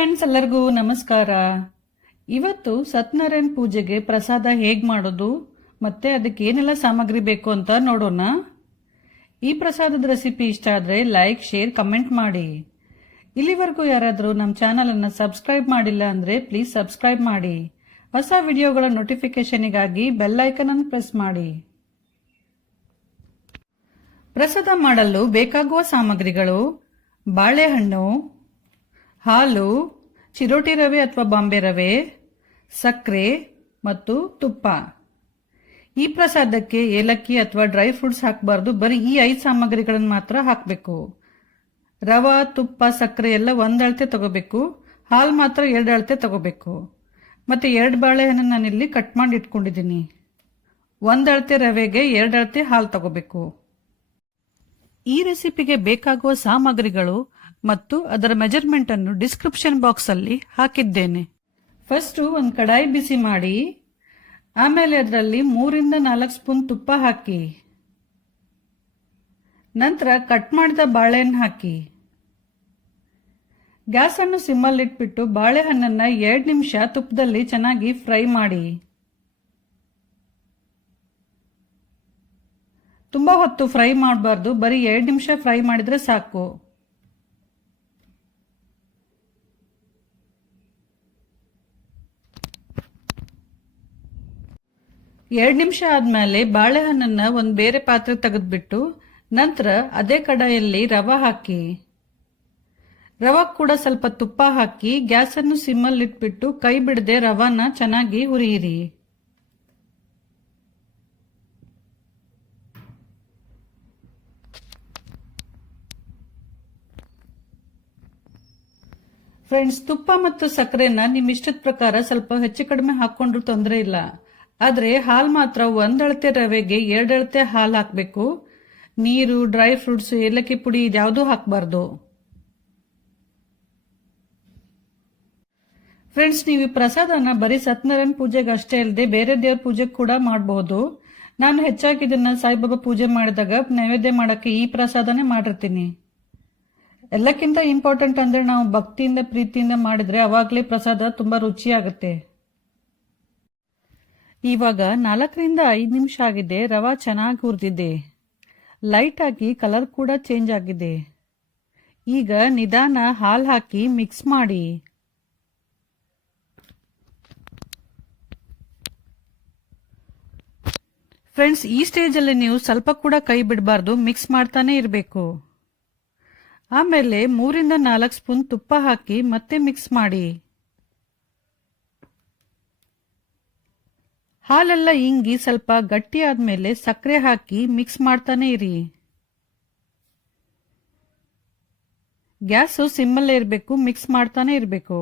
Friends, ಎಲ್ಲರಿಗೂ ನಮಸ್ಕಾರ. ಇವತ್ತು ಸತ್ಯನಾರಾಯಣ ಪೂಜೆಗೆ ಪ್ರಸಾದ ಹೇಗೆ ಮಾಡೋದು ಮತ್ತೆ ಅದಕ್ಕೆ ಏನೆಲ್ಲ ಸಾಮಗ್ರಿ ಬೇಕು ಅಂತ ನೋಡೋಣ. ಈ ಪ್ರಸಾದದ ರೆಸಿಪಿ ಇಷ್ಟ ಆದರೆ ಲೈಕ್, ಶೇರ್, ಕಮೆಂಟ್ ಮಾಡಿ. ಇಲ್ಲಿವರೆಗೂ ಯಾರಾದರೂ ನಮ್ಮ ಚಾನಲ್ ಅನ್ನು ಸಬ್ಸ್ಕ್ರೈಬ್ ಮಾಡಿಲ್ಲ ಅಂದರೆ ಪ್ಲೀಸ್ ಸಬ್ಸ್ಕ್ರೈಬ್ ಮಾಡಿ. ಹೊಸ ವಿಡಿಯೋಗಳ ನೋಟಿಫಿಕೇಶನ್ಗಾಗಿ ಬೆಲ್ ಐಕನ್ ಅನ್ನು ಪ್ರೆಸ್ ಮಾಡಿ. ಪ್ರಸಾದ ಮಾಡಲು ಬೇಕಾಗುವ ಸಾಮಗ್ರಿಗಳು: ಬಾಳೆಹಣ್ಣು, ಹಾಲು, ಚಿರೋಟಿ ರವೆ ಅಥವಾ ಬಾಂಬೆ ರವೆ, ಸಕ್ಕರೆ ಮತ್ತು ತುಪ್ಪ. ಈ ಪ್ರಸಾದಕ್ಕೆ ಏಲಕ್ಕಿ ಅಥವಾ ಡ್ರೈ ಫ್ರೂಟ್ಸ್ ಹಾಕಬಾರ್ದು, ಬರೀ ಈ 5 ಸಾಮಗ್ರಿಗಳನ್ನು ಮಾತ್ರ ಹಾಕಬೇಕು. ರವೆ, ತುಪ್ಪ, ಸಕ್ಕರೆ ಎಲ್ಲ 1 ಅಳತೆ ತಗೋಬೇಕು. ಹಾಲು ಮಾತ್ರ 2 ಅಳತೆ ತಗೋಬೇಕು. ಮತ್ತೆ 2 ಬಾಳೆಹಣ್ಣು ನಾನಿಲ್ಲಿ ಕಟ್ ಮಾಡಿ ಇಟ್ಕೊಂಡಿದ್ದೀನಿ. 1 ಅಳತೆ ರವೆಗೆ 2 ಅಳತೆ ಹಾಲು ತಗೋಬೇಕು. ಈ ರೆಸಿಪಿಗೆ ಬೇಕಾಗುವ ಸಾಮಗ್ರಿಗಳು ಮತ್ತು ಅದರ ಮೆಜರ್ಮೆಂಟ್ ಅನ್ನು ಡಿಸ್ಕ್ರಿಪ್ಷನ್ ಬಾಕ್ಸ್ ಅಲ್ಲಿ ಹಾಕಿದ್ದೇನೆ. ಫಸ್ಟ್ ಒಂದು ಕಡಾಯಿ ಬಿಸಿ ಮಾಡಿ, ಆಮೇಲೆ ಅದರಲ್ಲಿ 3 ರಿಂದ 4 ಸ್ಪೂನ್ ತುಪ್ಪ ಹಾಕಿ, ನಂತರ ಕಟ್ ಮಾಡಿದ ಬಾಳೆಹಣ್ಣು ಹಾಕಿ, ಗ್ಯಾಸ್ ಅನ್ನು ಸಿಮ್ಮಲ್ಲಿ ಇಟ್ಬಿಟ್ಟು ಬಾಳೆಹಣ್ಣನ್ನ 2 ನಿಮಿಷ ತುಪ್ಪದಲ್ಲಿ ಚೆನ್ನಾಗಿ ಫ್ರೈ ಮಾಡಿ. ತುಂಬಾ ಹೊತ್ತು ಫ್ರೈ ಮಾಡಬಾರ್ದು, ಬರೀ 2 ನಿಮಿಷ ಫ್ರೈ ಮಾಡಿದ್ರೆ ಸಾಕು. ಎರಡು ನಿಮಿಷ ಆದ್ಮೇಲೆ ಬಾಳೆಹಣ್ಣನ್ನ ಒಂದು ಬೇರೆ ಪಾತ್ರೆ ತೆಗೆದ್ಬಿಟ್ಟು ನಂತರ ಅದೇ ಕಡಾಯಲ್ಲಿ ರವೆ ಹಾಕಿ, ರವೆ ಕೂಡ ಸ್ವಲ್ಪ ತುಪ್ಪ ಹಾಕಿ ಗ್ಯಾಸ್ ಅನ್ನು ಸಿಮ್ಮಲ್ಲಿ ಇಟ್ಬಿಟ್ಟು ಕೈ ಬಿಡದೆ ರವಾನ ಚೆನ್ನಾಗಿ ಹುರಿಯಿರಿ. ಫ್ರೆಂಡ್ಸ್, ತುಪ್ಪ ಮತ್ತು ಸಕ್ಕರೆನ ನಿಮ್ಮ ಇಷ್ಟದ ಪ್ರಕಾರ ಸ್ವಲ್ಪ ಹೆಚ್ಚು ಕಡಿಮೆ ಹಾಕೊಂಡ್ರು ತೊಂದರೆ ಇಲ್ಲ. ಆದ್ರೆ ಹಾಲು ಮಾತ್ರ 1 ಅಳತೆ ರವೆಗೆ 2 ಅಳತೆ ಹಾಲು ಹಾಕಬೇಕು. ನೀರು, ಡ್ರೈ ಫ್ರೂಟ್ಸ್, ಏಲಕ್ಕಿ ಪುಡಿ ಇದ್ಯಾವುದೂ ಹಾಕಬಾರ್ದು. ಫ್ರೆಂಡ್ಸ್, ನೀವು ಈ ಪ್ರಸಾದನ ಬರೀ ಸತ್ಯನಾರಾಯಣ ಪೂಜೆಗೆ ಅಷ್ಟೇ ಅಲ್ಲದೆ ಬೇರೆ ದೇವ್ರ ಪೂಜೆಗೆ ಕೂಡ ಮಾಡಬಹುದು. ನಾನು ಹೆಚ್ಚಾಗಿ ಇದನ್ನ ಸಾಯಿಬಾಬಾ ಪೂಜೆ ಮಾಡಿದಾಗ ನೈವೇದ್ಯ ಮಾಡಕ್ಕೆ ಈ ಪ್ರಸಾದನೇ ಮಾಡಿರ್ತೀನಿ. ಎಲ್ಲಕ್ಕಿಂತ ಇಂಪಾರ್ಟೆಂಟ್ ಅಂದ್ರೆ ನಾವು ಭಕ್ತಿಯಿಂದ ಪ್ರೀತಿಯಿಂದ ಮಾಡಿದ್ರೆ ಅವಾಗಲೇ ಪ್ರಸಾದ ತುಂಬಾ ರುಚಿಯಾಗುತ್ತೆ. ಇವಾಗ 4 ರಿಂದ 5 ನಿಮಿಷ ಆಗಿದೆ. ರವೆ ಚೆನ್ನಾಗಿ ಹುರಿದಿದೆ, ಲೈಟ್ ಆಗಿ ಕಲರ್ ಕೂಡ ಚೇಂಜ್ ಆಗಿದೆ. ಈಗ ನಿಧಾನ ಹಾಲು ಹಾಕಿ ಮಿಕ್ಸ್ ಮಾಡಿ. ಫ್ರೆಂಡ್ಸ್, ಈ ಸ್ಟೇಜ್ ಅಲ್ಲಿ ನೀವು ಸ್ವಲ್ಪ ಕೂಡ ಕೈ ಬಿಡಬಾರ್ದು, ಮಿಕ್ಸ್ ಮಾಡ್ತಾನೆ ಇರಬೇಕು. ಆಮೇಲೆ 3 ರಿಂದ 4 ಸ್ಪೂನ್ ತುಪ್ಪ ಹಾಕಿ ಮತ್ತೆ ಮಿಕ್ಸ್ ಮಾಡಿ. ಹಾಲೆಲ್ಲ ಇಂಗಿ ಸ್ವಲ್ಪ ಗಟ್ಟಿ ಆದ್ಮೇಲೆ ಸಕ್ಕರೆ ಹಾಕಿ ಮಿಕ್ಸ್ ಮಾಡ್ತಾನೆ ಇರಿ. ಗ್ಯಾಸು ಸಿಮ್ಮಲ್ಲೇ ಇರಬೇಕು, ಮಿಕ್ಸ್ ಮಾಡ್ತಾನೆ ಇರಬೇಕು.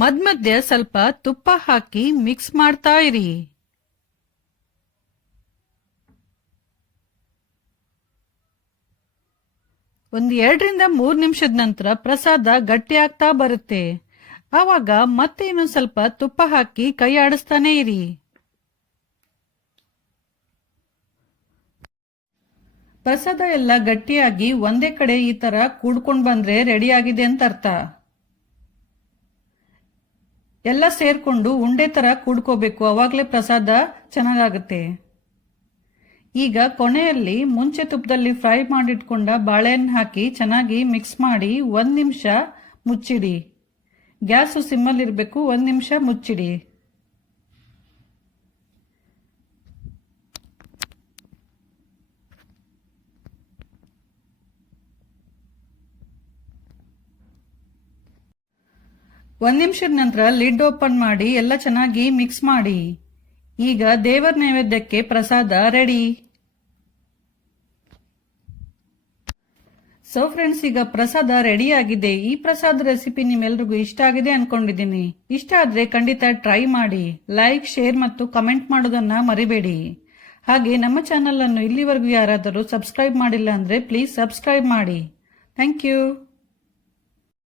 ಮಧ್ಯ ಸ್ವಲ್ಪ ತುಪ್ಪ ಹಾಕಿ ಮಿಕ್ಸ್ ಮಾಡ್ತಾ ಇರಿ. ಒಂದು 2 ರಿಂದ 3 ನಿಮಿಷದ ನಂತರ ಪ್ರಸಾದ ಗಟ್ಟಿ ಆಗ್ತಾ ಬರುತ್ತೆ. ಆವಾಗ ಮತ್ತೆ ಇನ್ನೊಂದು ಸ್ವಲ್ಪ ತುಪ್ಪ ಹಾಕಿ ಕೈ ಆಡಿಸ್ತಾನೆ ಇರಿ. ಪ್ರಸಾದ ಎಲ್ಲ ಗಟ್ಟಿಯಾಗಿ ಒಂದೇ ಕಡೆ ಈ ತರ ಕೂಡ್ಕೊಂಡ್ ಬಂದ್ರೆ ರೆಡಿ ಆಗಿದೆ ಅಂತ ಅರ್ಥ. ಎಲ್ಲ ಸೇರ್ಕೊಂಡು ಉಂಡೆ ತರ ಕೂಡ್ಕೋಬೇಕು, ಅವಾಗಲೇ ಪ್ರಸಾದ ಚೆನ್ನಾಗಾಗುತ್ತೆ. ಈಗ ಕೊನೆಯಲ್ಲಿ ಮುಂಚೆ ತುಪ್ಪದಲ್ಲಿ ಫ್ರೈ ಮಾಡಿಟ್ಕೊಂಡ ಬಾಳೆಹಣ್ಣು ಹಾಕಿ ಚೆನ್ನಾಗಿ ಮಿಕ್ಸ್ ಮಾಡಿ 1 ನಿಮಿಷ ಮುಚ್ಚಿಡಿ. ಗ್ಯಾಸು ಸಿಮ್ಮಲ್ಲಿ ಇರಬೇಕು, 1 ನಿಮಿಷ ಮುಚ್ಚಿಡಿ. ಒಂದು ನಿಮಿಷದ ನಂತರ ಲಿಡ್ ಓಪನ್ ಮಾಡಿ ಎಲ್ಲ ಚೆನ್ನಾಗಿ ಮಿಕ್ಸ್ ಮಾಡಿ. ಈಗ ದೇವರ ನೈವೇದ್ಯಕ್ಕೆ ಪ್ರಸಾದ ರೆಡಿ. ಸೊ ಫ್ರೆಂಡ್ಸ್, ಈಗ ಪ್ರಸಾದ ರೆಡಿ ಆಗಿದೆ. ಈ ಪ್ರಸಾದ ರೆಸಿಪಿ ನಿಮ್ಮೆಲ್ರಿಗೂ ಇಷ್ಟ ಆಗಿದೆ ಅನ್ಕೊಂಡಿದ್ದೀನಿ. ಇಷ್ಟ ಆದ್ರೆ ಖಂಡಿತ ಟ್ರೈ ಮಾಡಿ. ಲೈಕ್, ಶೇರ್ ಮತ್ತು ಕಮೆಂಟ್ ಮಾಡೋದನ್ನ ಮರಿಬೇಡಿ. ಹಾಗೆ ನಮ್ಮ ಚಾನೆಲ್ ಅನ್ನು ಇಲ್ಲಿವರೆಗೂ ಯಾರಾದರೂ ಸಬ್ಸ್ಕ್ರೈಬ್ ಮಾಡಿಲ್ಲ ಅಂದ್ರೆ ಪ್ಲೀಸ್ ಸಬ್ಸ್ಕ್ರೈಬ್ ಮಾಡಿ. Thank you.